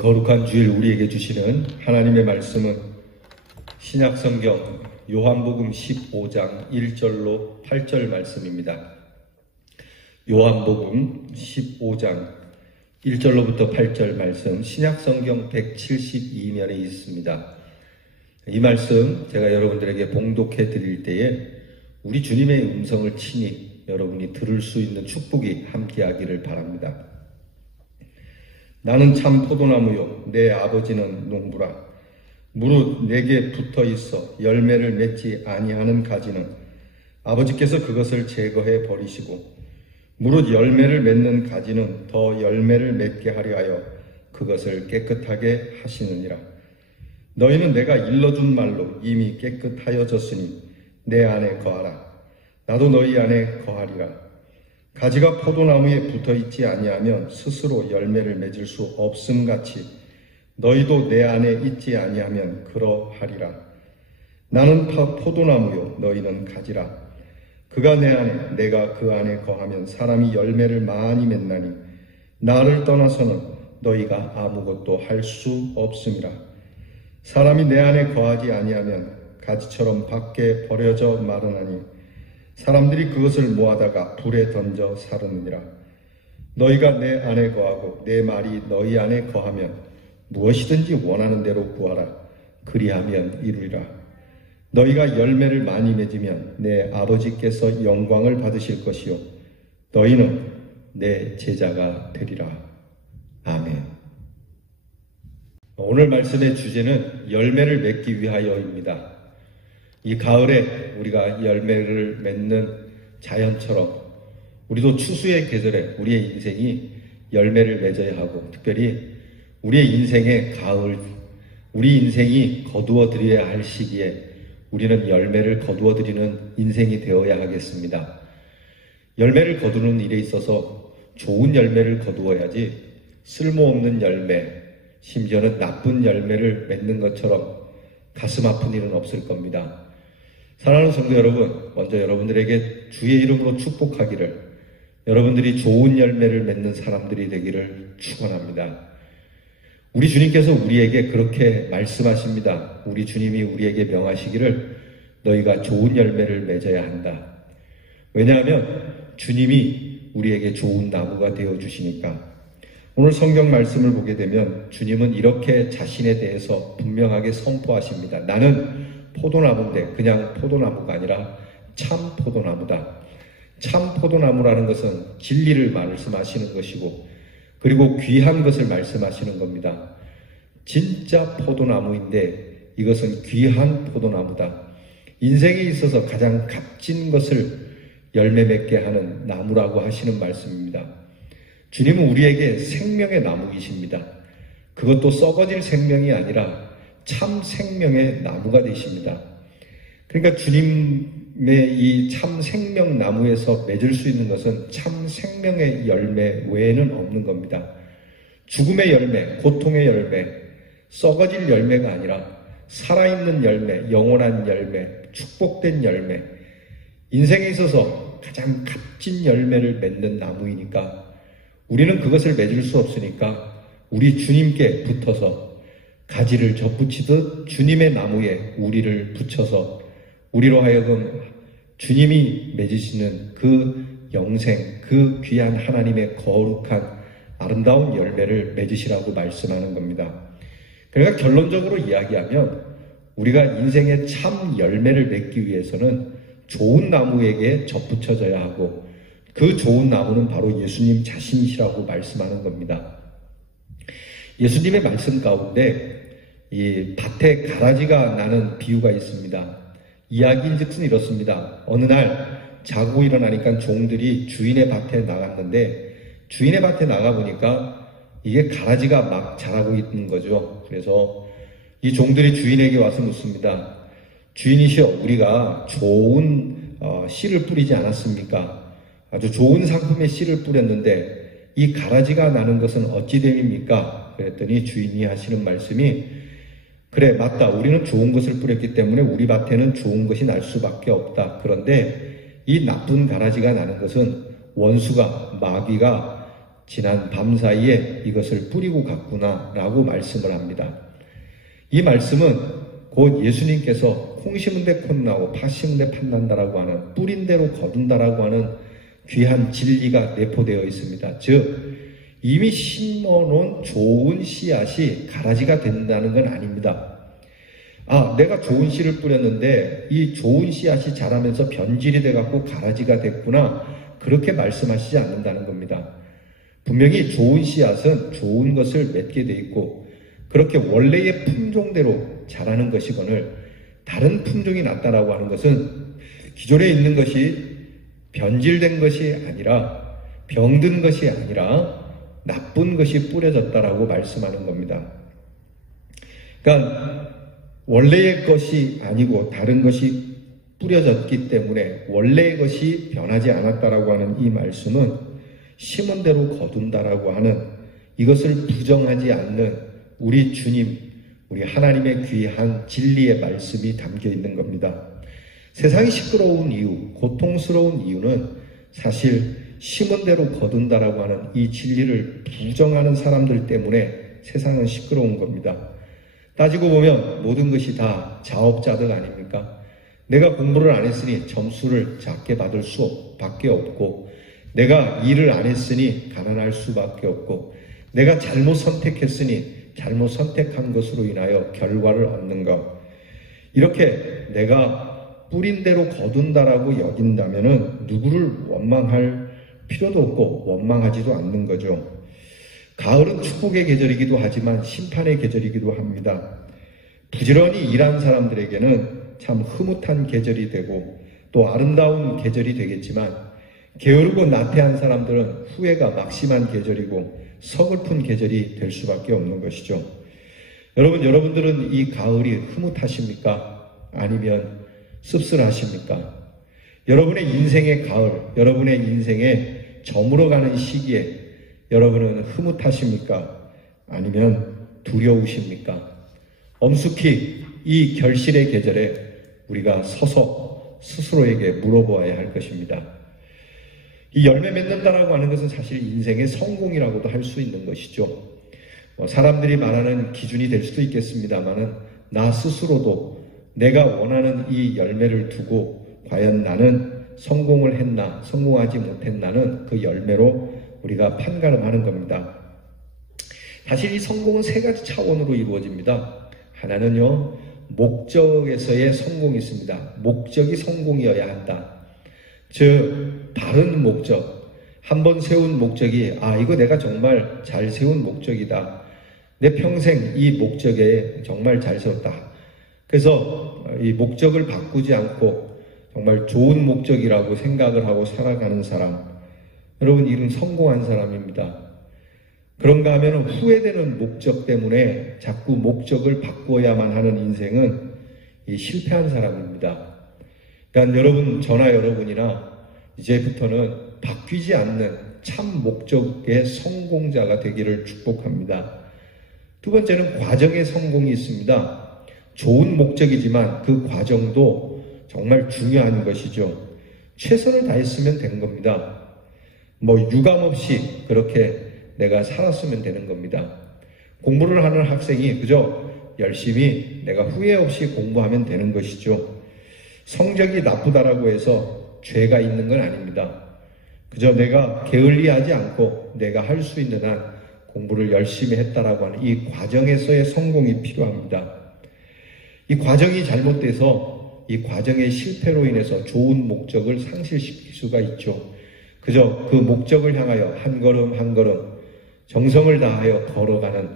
거룩한 주일 우리에게 주시는 하나님의 말씀은 신약성경 요한복음 15장 1절로 8절 말씀입니다. 요한복음 15장 1절로부터 8절 말씀, 신약성경 172면에 있습니다. 이 말씀 제가 여러분들에게 봉독해 드릴 때에 우리 주님의 음성을 친히 여러분이 들을 수 있는 축복이 함께하기를 바랍니다. 나는 참 포도나무요 내 아버지는 농부라. 무릇 내게 붙어 있어 열매를 맺지 아니하는 가지는 아버지께서 그것을 제거해 버리시고, 무릇 열매를 맺는 가지는 더 열매를 맺게 하려 하여 그것을 깨끗하게 하시느니라. 너희는 내가 일러준 말로 이미 깨끗하여졌으니 내 안에 거하라. 나도 너희 안에 거하리라. 가지가 포도나무에 붙어있지 아니하면 스스로 열매를 맺을 수 없음같이 너희도 내 안에 있지 아니하면 그러하리라. 나는 포도나무요 너희는 가지라. 그가 내 안에 내가 그 안에 거하면 사람이 열매를 많이 맺나니 나를 떠나서는 너희가 아무것도 할 수 없음이라. 사람이 내 안에 거하지 아니하면 가지처럼 밖에 버려져 마르나니 사람들이 그것을 모아다가 불에 던져 사르느니라. 너희가 내 안에 거하고 내 말이 너희 안에 거하면 무엇이든지 원하는 대로 구하라. 그리하면 이루리라. 너희가 열매를 많이 맺으면 내 아버지께서 영광을 받으실 것이요 너희는 내 제자가 되리라. 아멘. 오늘 말씀의 주제는 열매를 맺기 위하여입니다. 이 가을에 우리가 열매를 맺는 자연처럼 우리도 추수의 계절에 우리의 인생이 열매를 맺어야 하고, 특별히 우리의 인생의 가을, 우리 인생이 거두어드려야 할 시기에 우리는 열매를 거두어드리는 인생이 되어야 하겠습니다. 열매를 거두는 일에 있어서 좋은 열매를 거두어야지 쓸모없는 열매, 심지어는 나쁜 열매를 맺는 것처럼 가슴 아픈 일은 없을 겁니다. 사랑하는 성도 여러분, 먼저 여러분들에게 주의 이름으로 축복하기를, 여러분들이 좋은 열매를 맺는 사람들이 되기를 축원합니다. 우리 주님께서 우리에게 그렇게 말씀하십니다. 우리 주님이 우리에게 명하시기를 너희가 좋은 열매를 맺어야 한다. 왜냐하면 주님이 우리에게 좋은 나무가 되어주시니까. 오늘 성경 말씀을 보게 되면 주님은 이렇게 자신에 대해서 분명하게 선포하십니다. 나는 포도나무인데 그냥 포도나무가 아니라 참 포도나무다. 참 포도나무라는 것은 진리를 말씀하시는 것이고, 그리고 귀한 것을 말씀하시는 겁니다. 진짜 포도나무인데 이것은 귀한 포도나무다. 인생에 있어서 가장 값진 것을 열매 맺게 하는 나무라고 하시는 말씀입니다. 주님은 우리에게 생명의 나무이십니다. 그것도 썩어질 생명이 아니라 참 생명의 나무가 되십니다. 그러니까 주님의 이 참 생명 나무에서 맺을 수 있는 것은 참 생명의 열매 외에는 없는 겁니다. 죽음의 열매, 고통의 열매, 썩어질 열매가 아니라 살아있는 열매, 영원한 열매, 축복된 열매, 인생에 있어서 가장 값진 열매를 맺는 나무이니까 우리는 그것을 맺을 수 없으니까 우리 주님께 붙어서 가지를 접붙이듯 주님의 나무에 우리를 붙여서 우리로 하여금 주님이 맺으시는 그 영생, 그 귀한 하나님의 거룩한 아름다운 열매를 맺으시라고 말씀하는 겁니다. 그러니까 결론적으로 이야기하면 우리가 인생의 참 열매를 맺기 위해서는 좋은 나무에게 접붙여져야 하고, 그 좋은 나무는 바로 예수님 자신이시라고 말씀하는 겁니다. 예수님의 말씀 가운데 이 밭에 가라지가 나는 비유가 있습니다. 이야기인즉슨 이렇습니다. 어느 날 자고 일어나니까 종들이 주인의 밭에 나갔는데, 주인의 밭에 나가보니까 이게 가라지가 막 자라고 있는 거죠. 그래서 이 종들이 주인에게 와서 묻습니다. 주인이시여, 우리가 좋은 씨를 뿌리지 않았습니까? 아주 좋은 상품의 씨를 뿌렸는데 이 가라지가 나는 것은 어찌 됨입니까? 그랬더니 주인이 하시는 말씀이, 그래 맞다, 우리는 좋은 것을 뿌렸기 때문에 우리 밭에는 좋은 것이 날 수밖에 없다. 그런데 이 나쁜 가라지가 나는 것은 원수가, 마귀가 지난 밤사이에 이것을 뿌리고 갔구나 라고 말씀을 합니다. 이 말씀은 곧 예수님께서 콩 심은 데 콩 나고 팥 심은 데 팥 난다라고 하는 뿌린 대로 거둔다라고 하는 귀한 진리가 내포되어 있습니다. 즉 이미 심어놓은 좋은 씨앗이 가라지가 된다는 건 아닙니다. 내가 좋은 씨를 뿌렸는데 이 좋은 씨앗이 자라면서 변질이 돼갖고 가라지가 됐구나, 그렇게 말씀하시지 않는다는 겁니다. 분명히 좋은 씨앗은 좋은 것을 맺게 돼 있고 그렇게 원래의 품종대로 자라는 것이거늘 다른 품종이 났다라고 하는 것은 기존에 있는 것이 변질된 것이 아니라 병든 것이 아니라 나쁜 것이 뿌려졌다라고 말씀하는 겁니다. 그러니까 원래의 것이 아니고 다른 것이 뿌려졌기 때문에 원래의 것이 변하지 않았다라고 하는 이 말씀은 심은 대로 거둔다라고 하는 이것을 부정하지 않는 우리 주님, 우리 하나님의 귀한 진리의 말씀이 담겨 있는 겁니다. 세상이 시끄러운 이유, 고통스러운 이유는 사실 심은 대로 거둔다라고 하는 이 진리를 부정하는 사람들 때문에 세상은 시끄러운 겁니다. 따지고 보면 모든 것이 다 자업자득 아닙니까? 내가 공부를 안 했으니 점수를 작게 받을 수밖에 없고, 내가 일을 안 했으니 가난할 수밖에 없고, 내가 잘못 선택했으니 잘못 선택한 것으로 인하여 결과를 얻는 것, 이렇게 내가 뿌린 대로 거둔다라고 여긴다면은 누구를 원망할 필요도 없고 원망하지도 않는 거죠. 가을은 축복의 계절이기도 하지만 심판의 계절이기도 합니다. 부지런히 일한 사람들에게는 참 흐뭇한 계절이 되고 또 아름다운 계절이 되겠지만, 게으르고 나태한 사람들은 후회가 막심한 계절이고 서글픈 계절이 될 수밖에 없는 것이죠. 여러분들은 이 가을이 흐뭇하십니까? 아니면 씁쓸하십니까? 여러분의 인생의 가을, 여러분의 인생에 저물어가는 시기에 여러분은 흐뭇하십니까? 아니면 두려우십니까? 엄숙히 이 결실의 계절에 우리가 서서 스스로에게 물어보아야 할 것입니다. 이 열매 맺는다라고 하는 것은 사실 인생의 성공이라고도 할 수 있는 것이죠. 사람들이 말하는 기준이 될 수도 있겠습니다만은 나 스스로도 내가 원하는 이 열매를 두고 과연 나는 성공을 했나 성공하지 못했나는 그 열매로 우리가 판가름하는 겁니다. 사실 이 성공은 세 가지 차원으로 이루어집니다. 하나는요, 목적에서의 성공이 있습니다. 목적이 성공이어야 한다. 즉 바른 목적, 한번 세운 목적이 이거 내가 정말 잘 세운 목적이다. 내 평생 이 목적에 정말 잘 세웠다. 그래서 이 목적을 바꾸지 않고 정말 좋은 목적이라고 생각을 하고 살아가는 사람, 여러분 이는 성공한 사람입니다. 그런가 하면 후회되는 목적 때문에 자꾸 목적을 바꾸어야만 하는 인생은 이 실패한 사람입니다. 그러니까 여러분, 저나 여러분이나 이제부터는 바뀌지 않는 참 목적의 성공자가 되기를 축복합니다. 두 번째는 과정의 성공이 있습니다. 좋은 목적이지만 그 과정도 정말 중요한 것이죠. 최선을 다했으면 되는 겁니다. 유감 없이 그렇게 내가 살았으면 되는 겁니다. 공부를 하는 학생이 그저 열심히 내가 후회 없이 공부하면 되는 것이죠. 성적이 나쁘다라고 해서 죄가 있는 건 아닙니다. 그저 내가 게을리하지 않고 내가 할 수 있는 한 공부를 열심히 했다라고 하는 이 과정에서의 성공이 필요합니다. 이 과정이 잘못돼서 이 과정의 실패로 인해서 좋은 목적을 상실시킬 수가 있죠. 그저 그 목적을 향하여 한 걸음 한 걸음 정성을 다하여 걸어가는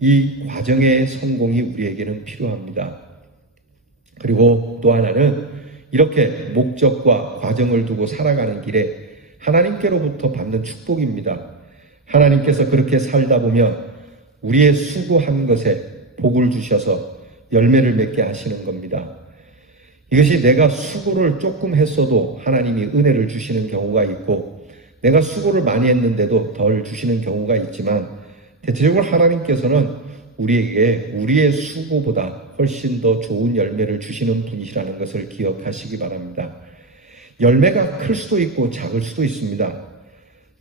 이 과정의 성공이 우리에게는 필요합니다. 그리고 또 하나는 이렇게 목적과 과정을 두고 살아가는 길에 하나님께로부터 받는 축복입니다. 하나님께서 그렇게 살다 보면 우리의 수고한 것에 복을 주셔서 열매를 맺게 하시는 겁니다. 이것이 내가 수고를 조금 했어도 하나님이 은혜를 주시는 경우가 있고, 내가 수고를 많이 했는데도 덜 주시는 경우가 있지만, 대체적으로 하나님께서는 우리에게 우리의 수고보다 훨씬 더 좋은 열매를 주시는 분이시라는 것을 기억하시기 바랍니다. 열매가 클 수도 있고 작을 수도 있습니다.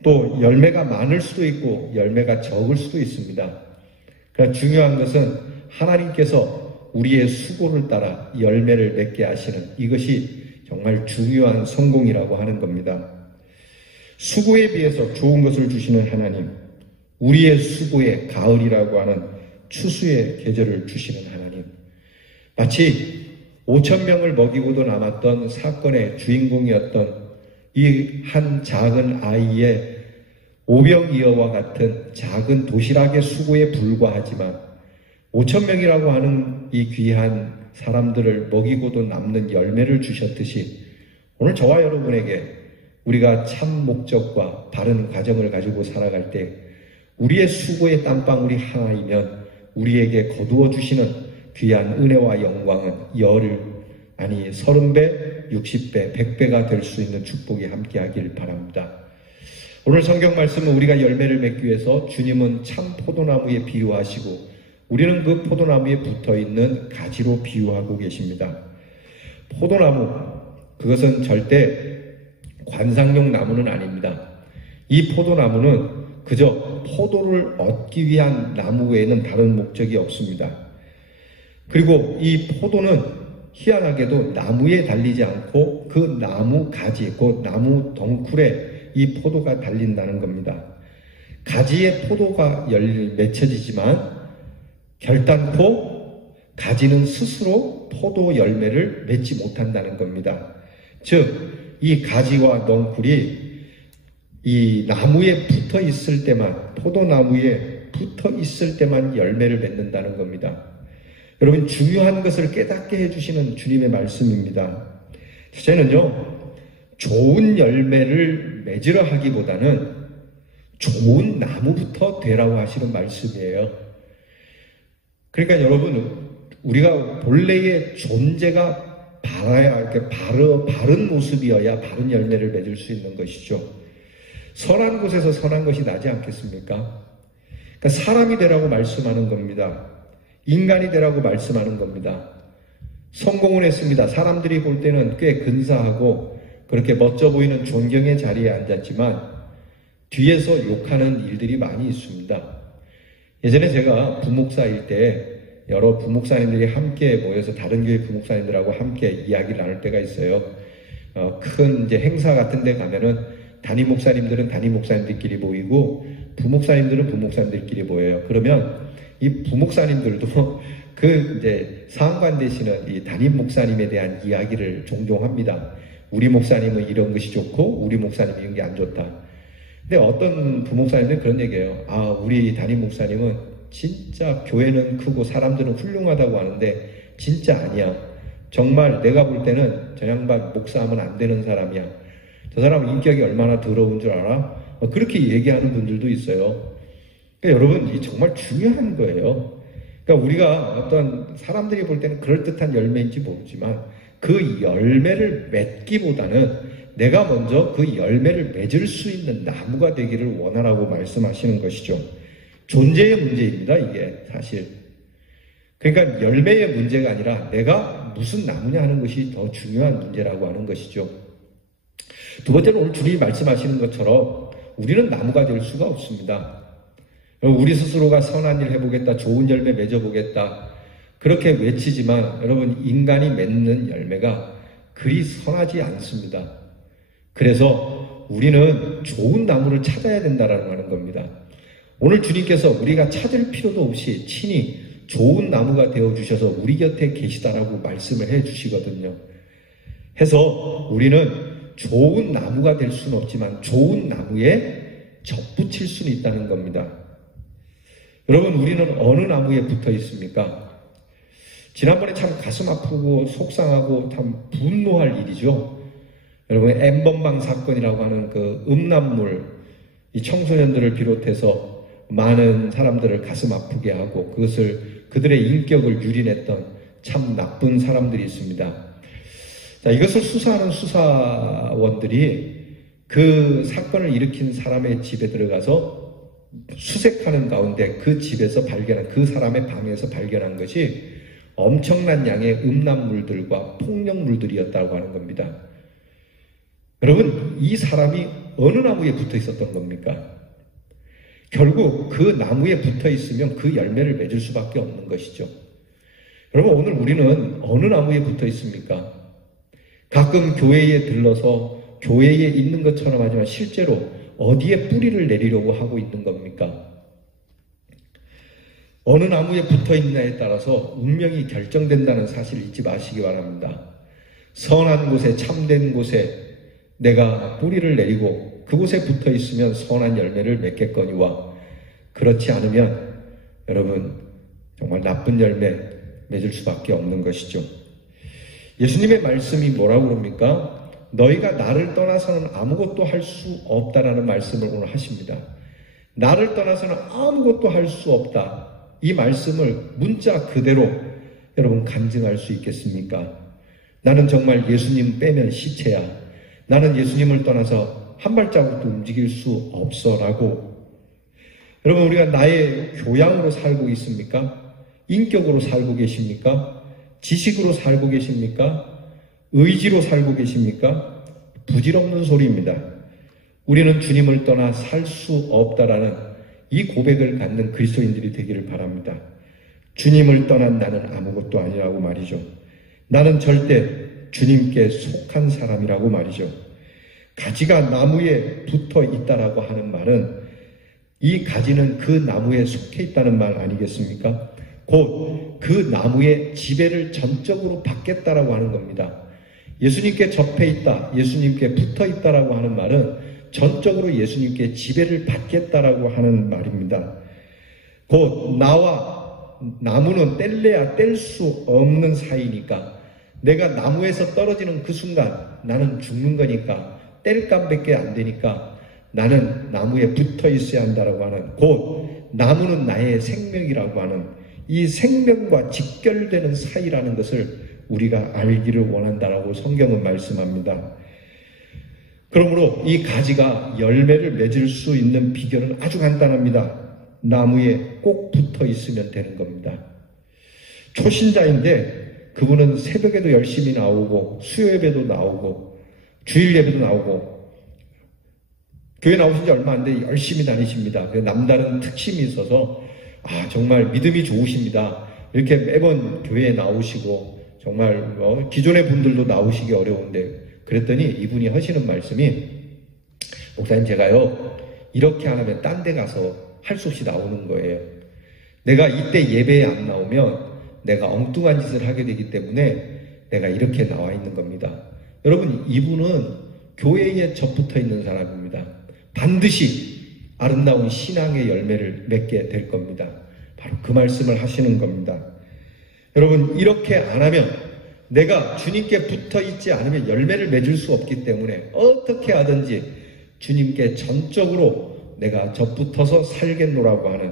또 열매가 많을 수도 있고 열매가 적을 수도 있습니다. 그러나 중요한 것은 하나님께서 우리의 수고를 따라 열매를 맺게 하시는 이것이 정말 중요한 성공이라고 하는 겁니다. 수고에 비해서 좋은 것을 주시는 하나님, 우리의 수고에 가을이라고 하는 추수의 계절을 주시는 하나님, 마치 5,000명을 먹이고도 남았던 사건의 주인공이었던 이 한 작은 아이의 오병이어와 같은 작은 도시락의 수고에 불과하지만 5,000명이라고 하는 이 귀한 사람들을 먹이고도 남는 열매를 주셨듯이 오늘 저와 여러분에게 우리가 참 목적과 바른 과정을 가지고 살아갈 때 우리의 수고의 땀방울이 하나이면 우리에게 거두어 주시는 귀한 은혜와 영광은 30배, 60배, 100배가 될 수 있는 축복이 함께하길 바랍니다. 오늘 성경 말씀은 우리가 열매를 맺기 위해서 주님은 참 포도나무에 비유하시고 우리는 그 포도나무에 붙어있는 가지로 비유하고 계십니다. 포도나무, 그것은 절대 관상용 나무는 아닙니다. 이 포도나무는 그저 포도를 얻기 위한 나무 외에는 다른 목적이 없습니다. 그리고 이 포도는 희한하게도 나무에 달리지 않고 그 나무 가지, 그 나무 덩쿨에 이 포도가 달린다는 겁니다. 가지에 포도가 맺혀지지만 결단코 가지는 스스로 포도 열매를 맺지 못한다는 겁니다. 즉, 이 가지와 덩쿨이 이 나무에 붙어 있을 때만, 포도나무에 붙어 있을 때만 열매를 맺는다는 겁니다. 여러분, 중요한 것을 깨닫게 해주시는 주님의 말씀입니다. 저는요, 좋은 열매를 맺으려 하기보다는 좋은 나무부터 되라고 하시는 말씀이에요. 그러니까 여러분, 우리가 본래의 존재가 바른 모습이어야 바른 열매를 맺을 수 있는 것이죠. 선한 곳에서 선한 것이 나지 않겠습니까? 그러니까 사람이 되라고 말씀하는 겁니다. 인간이 되라고 말씀하는 겁니다. 성공을 했습니다. 사람들이 볼 때는 꽤 근사하고 그렇게 멋져 보이는 존경의 자리에 앉았지만 뒤에서 욕하는 일들이 많이 있습니다. 예전에 제가 부목사일 때 여러 부목사님들이 함께 모여서 다른 교회 부목사님들하고 함께 이야기를 나눌 때가 있어요. 큰 이제 행사 같은 데 가면은 담임 목사님들은 담임 목사님들끼리 모이고 부목사님들은 부목사님들끼리 모여요. 그러면 이 부목사님들도 그 이제 상관 되시는 이 담임 목사님에 대한 이야기를 종종 합니다. 우리 목사님은 이런 것이 좋고 우리 목사님은 이런 게 안 좋다. 근데 어떤 부목사님들은 그런 얘기예요. 아, 우리 담임 목사님은 진짜 교회는 크고 사람들은 훌륭하다고 하는데 진짜 아니야. 정말 내가 볼 때는 저 양반 목사하면 안 되는 사람이야. 저 사람 인격이 얼마나 더러운 줄 알아? 그렇게 얘기하는 분들도 있어요. 그러니까 여러분, 이 정말 중요한 거예요. 그러니까 우리가 어떤 사람들이 볼 때는 그럴듯한 열매인지 모르지만 그 열매를 맺기보다는 내가 먼저 그 열매를 맺을 수 있는 나무가 되기를 원하라고 말씀하시는 것이죠. 존재의 문제입니다, 이게 사실. 그러니까 열매의 문제가 아니라 내가 무슨 나무냐 하는 것이 더 중요한 문제라고 하는 것이죠. 두 번째는 오늘 주님이 말씀하시는 것처럼 우리는 나무가 될 수가 없습니다. 우리 스스로가 선한 일 해보겠다, 좋은 열매 맺어보겠다, 그렇게 외치지만 여러분, 인간이 맺는 열매가 그리 선하지 않습니다. 그래서 우리는 좋은 나무를 찾아야 된다라고 하는 겁니다. 오늘 주님께서 우리가 찾을 필요도 없이 친히 좋은 나무가 되어주셔서 우리 곁에 계시다라고 말씀을 해주시거든요. 해서 우리는 좋은 나무가 될 수는 없지만 좋은 나무에 접붙일 수는 있다는 겁니다. 여러분, 우리는 어느 나무에 붙어 있습니까? 지난번에 참 가슴 아프고 속상하고 참 분노할 일이죠. 여러분, 엠번방 사건이라고 하는 그 음란물, 이 청소년들을 비롯해서 많은 사람들을 가슴 아프게 하고 그것을 그들의 인격을 유린했던 참 나쁜 사람들이 있습니다. 자, 이것을 수사하는 수사원들이 그 사건을 일으킨 사람의 집에 들어가서 수색하는 가운데 그 집에서 발견한, 그 사람의 방에서 발견한 것이 엄청난 양의 음란물들과 폭력물들이었다고 하는 겁니다. 여러분, 이 사람이 어느 나무에 붙어 있었던 겁니까? 결국 그 나무에 붙어 있으면 그 열매를 맺을 수밖에 없는 것이죠. 여러분, 오늘 우리는 어느 나무에 붙어 있습니까? 가끔 교회에 들러서 교회에 있는 것처럼 하지만 실제로 어디에 뿌리를 내리려고 하고 있는 겁니까? 어느 나무에 붙어 있느냐에 따라서 운명이 결정된다는 사실을 잊지 마시기 바랍니다. 선한 곳에, 참된 곳에 내가 뿌리를 내리고 그곳에 붙어 있으면 선한 열매를 맺겠거니와, 그렇지 않으면 여러분 정말 나쁜 열매 맺을 수밖에 없는 것이죠. 예수님의 말씀이 뭐라고 그럽니까? 너희가 나를 떠나서는 아무것도 할 수 없다라는 말씀을 오늘 하십니다. 나를 떠나서는 아무것도 할 수 없다. 이 말씀을 문자 그대로 여러분 간증할 수 있겠습니까? 나는 정말 예수님 빼면 시체야. 나는 예수님을 떠나서 한 발자국도 움직일 수 없어 라고. 여러분, 우리가 나의 교양으로 살고 있습니까? 인격으로 살고 계십니까? 지식으로 살고 계십니까? 의지로 살고 계십니까? 부질없는 소리입니다. 우리는 주님을 떠나 살 수 없다라는 이 고백을 갖는 그리스도인들이 되기를 바랍니다. 주님을 떠난 나는 아무것도 아니라고 말이죠. 나는 절대 주님께 속한 사람이라고 말이죠. 가지가 나무에 붙어 있다라고 하는 말은 이 가지는 그 나무에 속해 있다는 말 아니겠습니까? 곧 그 나무의 지배를 전적으로 받겠다라고 하는 겁니다. 예수님께 접해 있다, 예수님께 붙어 있다라고 하는 말은 전적으로 예수님께 지배를 받겠다라고 하는 말입니다. 곧 나와 나무는 뗄래야 뗄 수 없는 사이니까, 내가 나무에서 떨어지는 그 순간 나는 죽는 거니까, 뗄 감밖에 안 되니까 나는 나무에 붙어 있어야 한다라고 하는, 곧 나무는 나의 생명이라고 하는 이 생명과 직결되는 사이라는 것을 우리가 알기를 원한다라고 성경은 말씀합니다. 그러므로 이 가지가 열매를 맺을 수 있는 비결은 아주 간단합니다. 나무에 꼭 붙어 있으면 되는 겁니다. 초신자인데 그분은 새벽에도 열심히 나오고 수요 예배도 나오고 주일 예배도 나오고 교회 나오신 지 얼마 안 돼 열심히 다니십니다. 남다른 특심이 있어서 정말 믿음이 좋으십니다. 이렇게 매번 교회에 나오시고 정말 기존의 분들도 나오시기 어려운데, 그랬더니 이분이 하시는 말씀이, 목사님 제가요 이렇게 안 하면 딴 데 가서 할 수 없이 나오는 거예요. 내가 이때 예배에 안 나오면 내가 엉뚱한 짓을 하게 되기 때문에 내가 이렇게 나와 있는 겁니다. 여러분, 이분은 교회에 접붙어 있는 사람입니다. 반드시 아름다운 신앙의 열매를 맺게 될 겁니다. 바로 그 말씀을 하시는 겁니다. 여러분, 이렇게 안 하면, 내가 주님께 붙어 있지 않으면 열매를 맺을 수 없기 때문에 어떻게 하든지 주님께 전적으로 내가 접붙어서 살겠노라고 하는,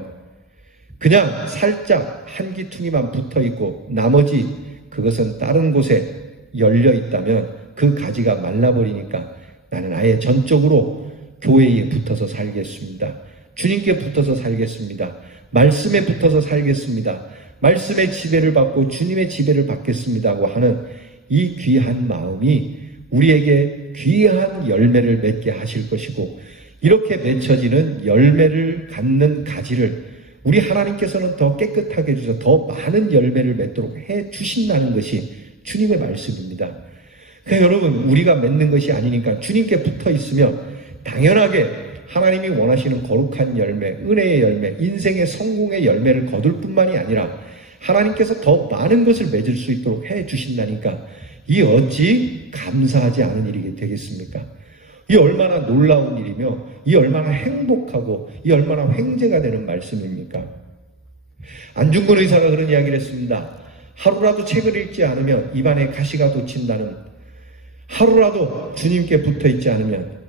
그냥 살짝 한 기퉁이만 붙어 있고 나머지 그것은 다른 곳에 열려 있다면 그 가지가 말라버리니까 나는 아예 전적으로 교회에 붙어서 살겠습니다. 주님께 붙어서 살겠습니다. 말씀에 붙어서 살겠습니다. 말씀의 지배를 받고 주님의 지배를 받겠습니다고 하는 이 귀한 마음이 우리에게 귀한 열매를 맺게 하실 것이고, 이렇게 맺혀지는 열매를 갖는 가지를 우리 하나님께서는 더 깨끗하게 해주셔서 더 많은 열매를 맺도록 해주신다는 것이 주님의 말씀입니다. 그러니까 여러분, 우리가 맺는 것이 아니니까 주님께 붙어 있으면 당연하게 하나님이 원하시는 거룩한 열매, 은혜의 열매, 인생의 성공의 열매를 거둘 뿐만이 아니라 하나님께서 더 많은 것을 맺을 수 있도록 해주신다니까, 이 어찌 감사하지 않은 일이 되겠습니까? 이 얼마나 놀라운 일이며 이 얼마나 행복하고 이 얼마나 횡재가 되는 말씀입니까? 안중근 의사가 그런 이야기를 했습니다. 하루라도 책을 읽지 않으면 입안에 가시가 돋친다는, 하루라도 주님께 붙어 있지 않으면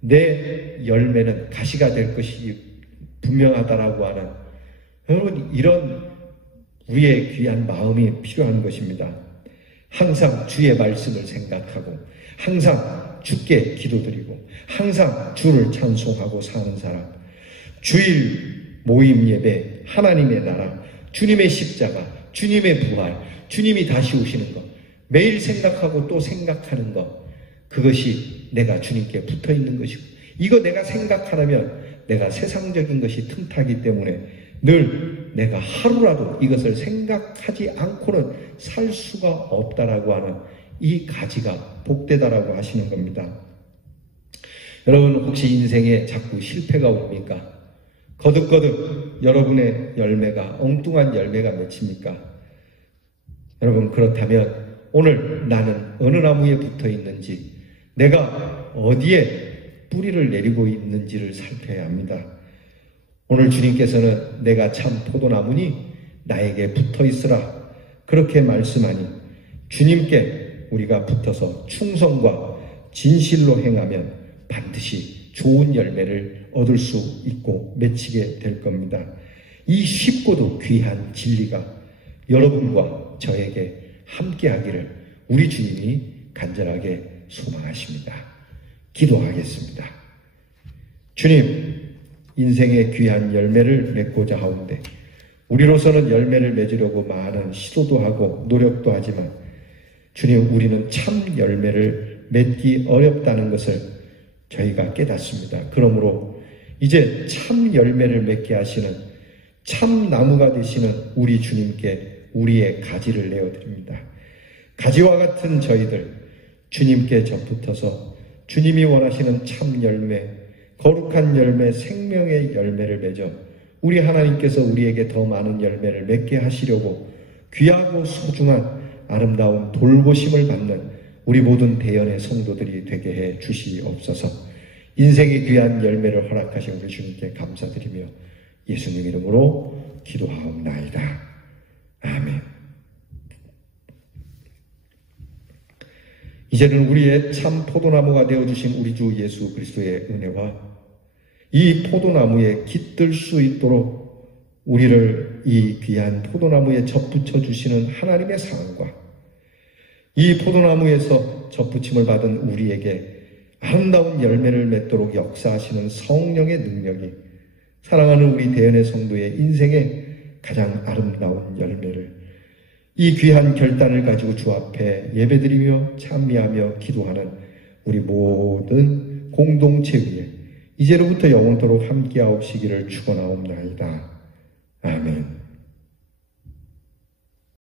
내 열매는 가시가 될 것이 분명하다라고 하는, 여러분, 이런 우리의 귀한 마음이 필요한 것입니다. 항상 주의 말씀을 생각하고 항상 주께 기도드리고 항상 주를 찬송하고 사는 사람, 주일 모임 예배, 하나님의 나라, 주님의 십자가, 주님의 부활, 주님이 다시 오시는 것, 매일 생각하고 또 생각하는 것, 그것이 내가 주님께 붙어 있는 것이고 이거 내가 생각하려면 내가 세상적인 것이 틈타기 때문에 늘 내가 하루라도 이것을 생각하지 않고는 살 수가 없다라고 하는 이 가지가 복되다라고 하시는 겁니다. 여러분 혹시 인생에 자꾸 실패가 옵니까? 거듭거듭 여러분의 열매가 엉뚱한 열매가 맺힙니까? 여러분 그렇다면 오늘 나는 어느 나무에 붙어 있는지 내가 어디에 뿌리를 내리고 있는지를 살펴야 합니다. 오늘 주님께서는 내가 참 포도나무니 나에게 붙어 있으라 그렇게 말씀하니 주님께 우리가 붙어서 충성과 진실로 행하면 반드시 좋은 열매를 얻을 수 있고 맺히게 될 겁니다. 이 쉽고도 귀한 진리가 여러분과 저에게 함께하기를 우리 주님이 간절하게 소망하십니다. 기도하겠습니다. 주님, 인생의 귀한 열매를 맺고자 하오는데 우리로서는 열매를 맺으려고 많은 시도도 하고 노력도 하지만 주님, 우리는 참 열매를 맺기 어렵다는 것을 저희가 깨닫습니다. 그러므로 이제 참 열매를 맺게 하시는 참 나무가 되시는 우리 주님께 우리의 가지를 내어드립니다. 가지와 같은 저희들 주님께 접붙어서 주님이 원하시는 참 열매, 거룩한 열매, 생명의 열매를 맺어 우리 하나님께서 우리에게 더 많은 열매를 맺게 하시려고 귀하고 소중한 아름다운 돌보심을 받는 우리 모든 대연의 성도들이 되게 해 주시옵소서. 인생의 귀한 열매를 허락하신 우리 주님께 감사드리며 예수님 이름으로 기도하옵나이다. 아멘. 이제는 우리의 참 포도나무가 되어주신 우리 주 예수 그리스도의 은혜와 이 포도나무에 깃들 수 있도록 우리를 이 귀한 포도나무에 접붙여 주시는 하나님의 사랑과 이 포도나무에서 접붙임을 받은 우리에게 아름다운 열매를 맺도록 역사하시는 성령의 능력이 사랑하는 우리 대연의 성도의 인생의 가장 아름다운 열매를 이 귀한 결단을 가지고 주 앞에 예배드리며 찬미하며 기도하는 우리 모든 공동체 위에 이제로부터 영원토록 함께하옵시기를 축원하옵나이다. 아멘.